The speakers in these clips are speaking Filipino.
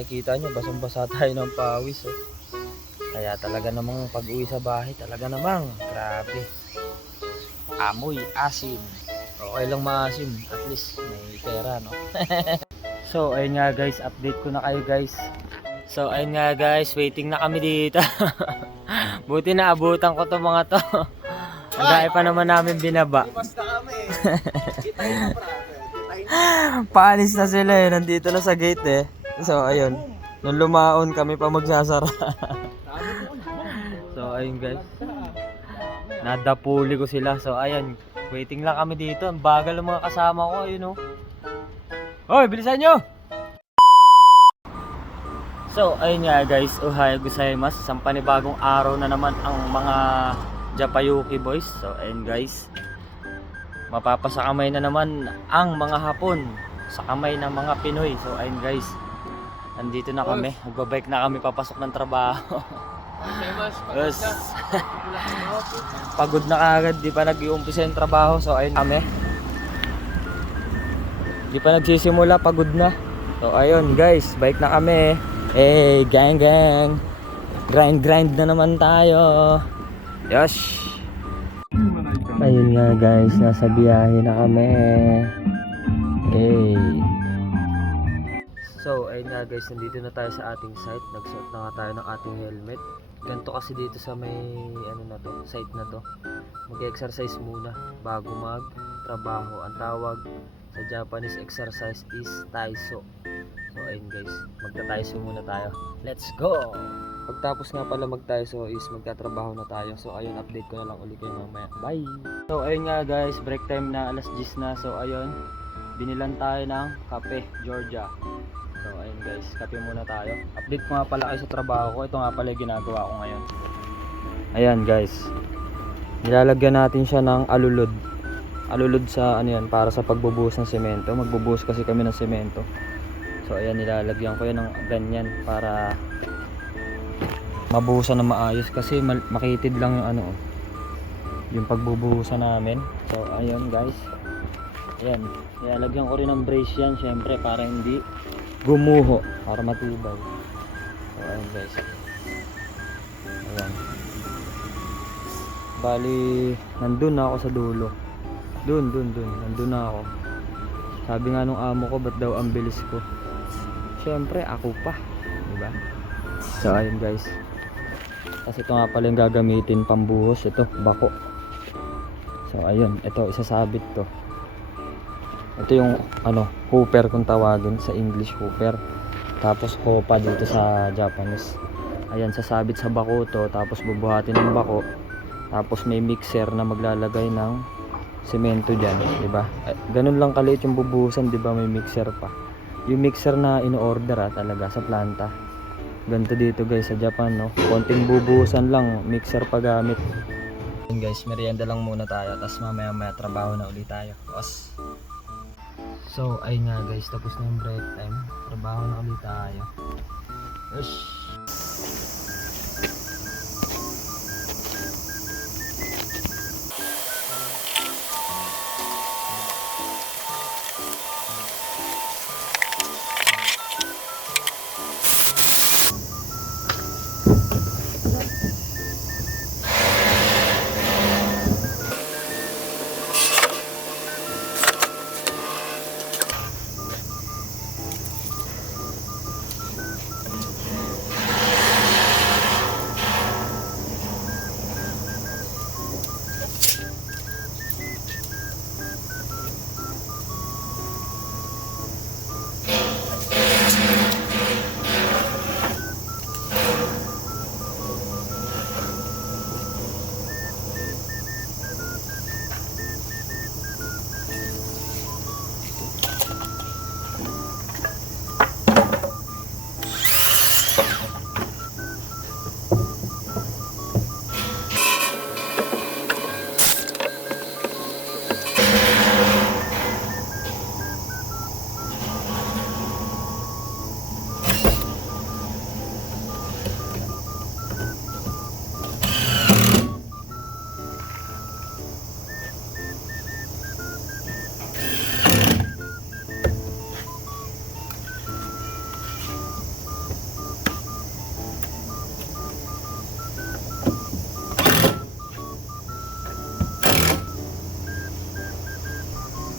makikita nyo, basang-basa tayo ng pawis. Oh. Kaya talaga namang pag uwi sa bahay, talaga namang, grabe. Amoy, asim. Okay lang maasim, at least may pera, no? so, ayun nga guys, update ko na kayo guys. So, ayun nga guys, waiting na kami dito. Buti na abutan ko to mga to. Ang pa naman namin binaba. Basta kami. Paalis na sila eh. Nandito na sa gate eh. So, ayun. Nung lumaon kami pa magsasara. so, ayun guys. Nadapuli ko sila. So, ayun. Waiting lang kami dito. Ang bagal ng mga kasama ko. Ayun oh. Hoy, bilisan nyo! So, ayun nga guys. Uhay gozaimasu. Isang panibagong araw na naman ang mga Japayuki boys. So, ayun guys. Mapapasakamay na naman ang mga Hapon sa kamay ng mga Pinoy. So, ayun guys. Andito na kami. Magbabike na kami papasok ng trabaho. Yes. Pagod na kagad. Di pa nag-iumpisa yung trabaho. So, ayun kami. Di pa nagsisimula. Pagod na. So, ayun guys. Bike na kami. Hey, gang gang. Grind grind na naman tayo. Yosh. Ayun nga guys, nasa biyahe na kami. Hey. So, ayun nga guys, nandito na tayo sa ating site. Nagsuot na nga tayo ng ating helmet. Ganito kasi dito sa may ano na to, site na to. Mag-exercise muna bago mag-trabaho. Ang tawag sa Japanese exercise is Taiso. So, ayun guys, magta-Taiso muna tayo. Let's go! Pagtapos nga pala mag-Taiso is magtatrabaho na tayo. So, ayun, update ko na lang ulit kayo mamaya. Bye! So, ayun nga guys, break time na alas 10 na. So, ayun, binilan tayo ng kape, Georgia. So, ayun guys, kape muna tayo. Update ko nga pala kayo sa trabaho ko. Ito nga pala yung ginagawa ko ngayon. Ayan guys, nilalagyan natin siya ng alulod. Alulod sa ano yan, para sa pagbubuhos ng semento. Magbubuhos kasi kami ng semento. So, ayan, nilalagyan ko yan ng ganyan para mabuhusan na maayos kasi makitid lang yung ano yung pagbubuhusan namin so ayun guys ayan nilalagyan ko rin ng brace yan syempre para hindi gumuho para matibay. So ayun guys. Ayan. Bali nandun na ako sa dulo. Dun dun dun. Nandun na ako. Sabi nga nung amo ko ba't daw ang bilis ko? Syempre ako pa. Diba? So ayun guys. Kasi ito nga pala yung gagamitin pambuhos. Ito bako. So ayun. Ito isasabit to ito yung ano hooper kung tawagin sa English hooper. Tapos hopa dito sa Japanese. Ayan sasabit sa bako to tapos bubuhatin ng bako. Tapos may mixer na maglalagay ng semento dyan di ba? Eh, ganun lang kaliit yung bubuhusan di ba? May mixer pa. Yung mixer na in-order ah, talaga sa planta. Ganito dito guys sa Japan no? Konting bubuhusan lang mixer pa gamit. Guys merienda lang muna tayo tapos mamaya maya trabaho na ulit tayo. Os. So ayun nga guys tapos na yung break time trabaho na ulit tayo Ush.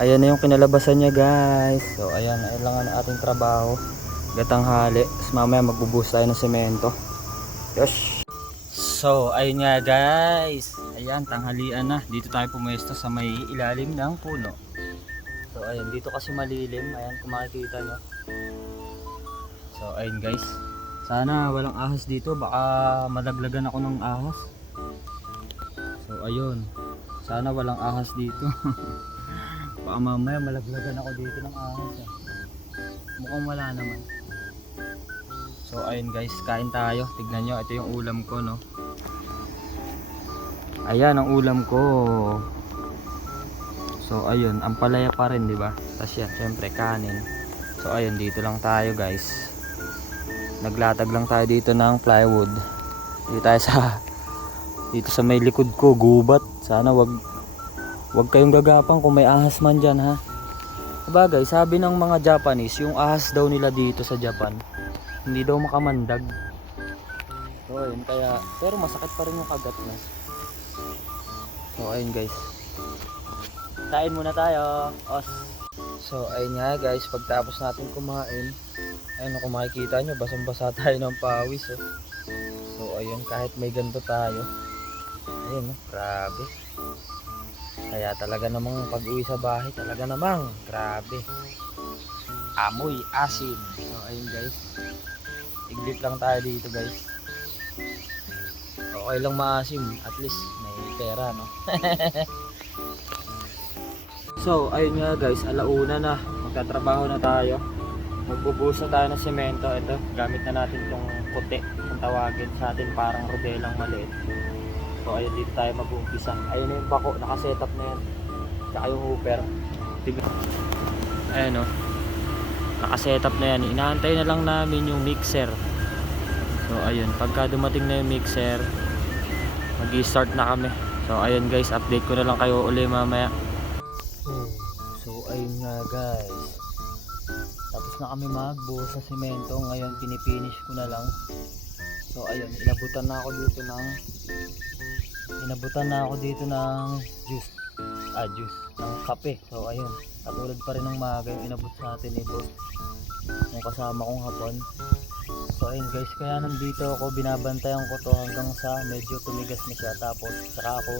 Ayan na yung kinalabasan niya guys. So ayan, ayan lang ang ating trabaho. Gatanghali. Tapos mamaya magbubuhos tayo ng semento. Yes! So ayun nga guys. Ayan, tanghalian na. Dito tayo pumwesto sa may ilalim ng puno. So ayun, dito kasi malilim. Ayan, kung makikita nyo. So ayun guys. Sana walang ahas dito. Baka malaglagan ako ng ahas. So ayun. Sana walang ahas dito. Baka mamaya malaglagan ako dito ng ahas. Eh. Mukhang wala naman. So ayun guys, kain tayo. Tignan nyo, ito yung ulam ko no. Ayan ang ulam ko. So ayun, ang palaya pa rin, di ba? Tapos yan, syempre kanin. So ayun, dito lang tayo guys. Naglatag lang tayo dito ng plywood. Dito tayo sa dito sa may likod ko, gubat. Sana wag wag kayong gagapang kung may ahas man dyan ha. Sabagay, sabi ng mga Japanese, yung ahas daw nila dito sa Japan, hindi daw makamandag. So ayun, kaya, pero masakit pa rin yung kagat na. So ayun guys. Kain muna tayo. Os. So ayun nga guys, pagtapos natin kumain, ayun kung makikita nyo, basang-basa tayo ng pawis. Oh. So ayun, kahit may ganito tayo, ayun oh, grabe. Kaya talaga namang pag uwi sa bahay, talaga namang grabe. Amoy, asin. So ayun guys, iglit lang tayo dito guys. Okay lang maasim, at least may pera no. So, ayun nga guys, alauna na. Magtatrabaho na tayo. Magbubuhos na tayo ng semento. Ito, gamit na natin itong puti. Kung tawagin sa atin parang rodelang maliit. So, ayun dito tayo mag-uumpisa. Ayun na yung bako, nakasetup na yan. Tsaka yung hooper. Ayun o. Nakasetup na yan. Inaantay na lang namin yung mixer. So, ayun. Pagka dumating na yung mixer, mag-start na kami. So, ayun guys, update ko na lang kayo uli mamaya. Oh, so ayun nga guys. Tapos na kami magbuhos sa semento. Ngayon pinipinish ko na lang. So ayun, inabutan na ako dito ng inabutan na ako dito ng juice. Ah, juice ng kape. So ayun, katulad pa rin ng maga yung inabot sa atin ni boss. Yung kasama kong hapon. So ayun guys, kaya nandito ako binabantayan ko to hanggang sa medyo tumigas na siya. Tapos saka ako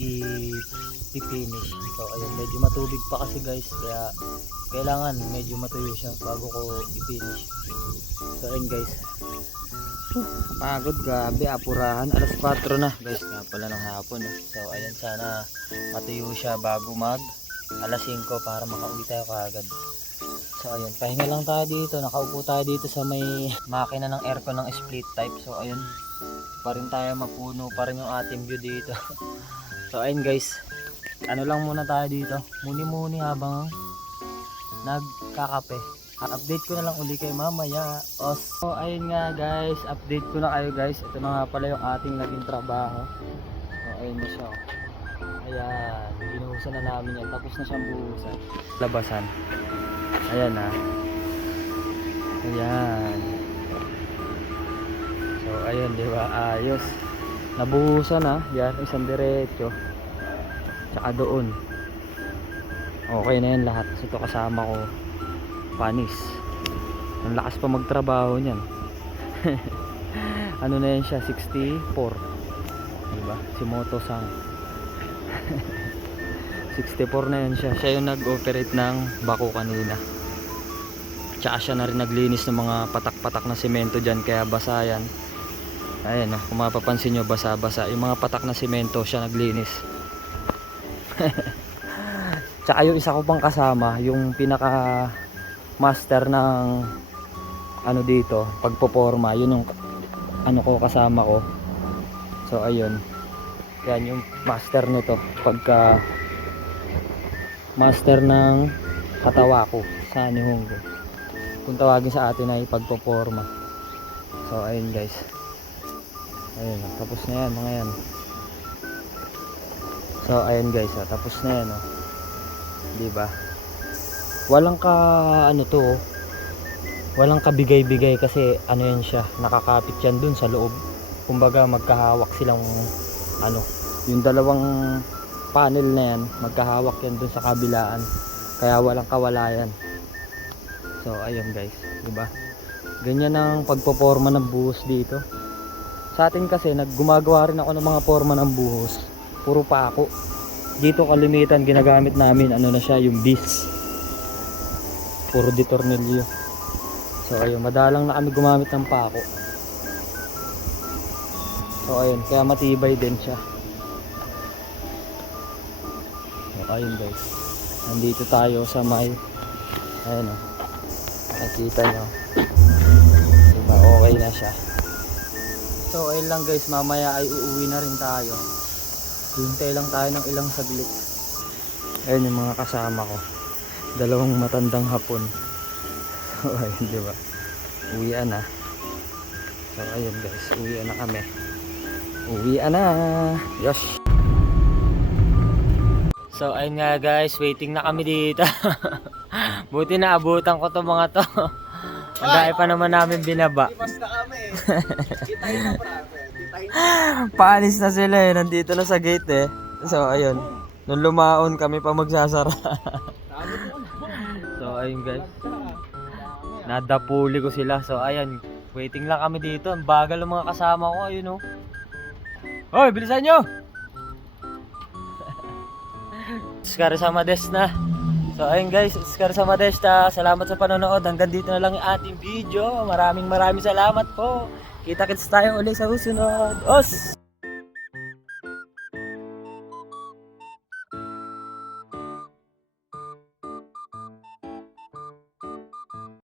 i-finish. So ayun, medyo matubig pa kasi guys, kaya kailangan medyo matuyo siya bago ko i-finish. So ayun guys. Pagod grabe, apurahan. Alas 4 na guys, nga pala ng hapon. eh. So ayun, sana matuyo siya bago mag alas 5 para makauwi tayo kaagad. So ayun, pahinga lang tayo dito. Nakaupo tayo dito sa may makina ng aircon ng split type. So ayun, pa rin tayo mapuno pa rin yung ating view dito. So ayun guys, ano lang muna tayo dito. Muni-muni habang nagkakape. Update ko na lang uli kayo mamaya. O, so ayun nga guys, update ko na kayo guys. Ito na nga pala yung ating naging trabaho. So ayun na siya. oh. Ayan, binuhusan na namin yan. Tapos na siyang buhusan. Labasan. Ayan na. Ayan. So ayun, di ba? Ayos. Nabuhusan na. Yan, isang diretso. Tsaka doon. Okay na yan lahat. Kasi ito kasama ko. Panis. Ang lakas pa magtrabaho niyan. ano na yan siya? 64. Diba? Si Moto Sang. 64 na yan siya. Siya yung nag-operate ng bako kanina. Tsaka siya na rin naglinis ng mga patak-patak na semento dyan. Kaya basa yan. Ayan, oh, kung mapapansin nyo, basa-basa. Yung mga patak na semento, siya naglinis. Tsaka yung isa ko pang kasama, yung pinaka master ng ano dito, pagpoporma, yun yung ano ko kasama ko. So ayun. Yan yung master nito pagka master ng katawa ko sa Nihongo. Kung tawagin sa atin ay pagpoporma. So ayun guys. Ayun, tapos na yan mga yan. So ayun guys, ah, tapos na yan oh. 'Di ba? Walang ka ano to, oh. walang kabigay-bigay kasi ano yan siya, nakakapit yan dun sa loob. Kumbaga magkahawak silang ano, yung dalawang panel na yan, magkahawak yan dun sa kabilaan. Kaya walang kawalayan. So, ayun guys, di ba? Ganyan ang pagpoporma ng buhos dito. Sa atin kasi, naggumagawa rin ako ng mga forma ng buhos. Puro pako. Dito kalimitan ginagamit namin, ano na siya, yung bis. Puro di tornilyo. So, ayun, madalang na kami gumamit ng pako. So, ayun, kaya matibay din siya. So, ayun guys. Nandito tayo sa may, ayun o. Nakikita nyo. Diba, okay na siya. So, ayun lang guys, mamaya ay uuwi na rin tayo. Hintay lang tayo ng ilang saglit. Ayun yung mga kasama ko. Dalawang matandang hapon. So, ayun, di ba? Uwian na. So, ayun guys, uwian na kami. Uwian na. Yes. So, ayun nga guys, waiting na kami dito. Buti na abutan ko to mga to. Ang pa naman namin binaba. Kami. Na na. Paalis na sila eh. Nandito na sa gate eh. So, ayun. Nung lumaon kami pa magsasara. Ayun guys. Nadapuli ko sila. So, ayun. Waiting lang kami dito. Ang bagal ng mga kasama ko. Ayun oh. Hoy, bilisan nyo! Skar sa Madesta. So, ayun guys. Skar sa Madesta. Salamat sa panonood. Hanggang dito na lang yung ating video. Maraming maraming salamat po. Kita-kits tayo ulit sa susunod. Os!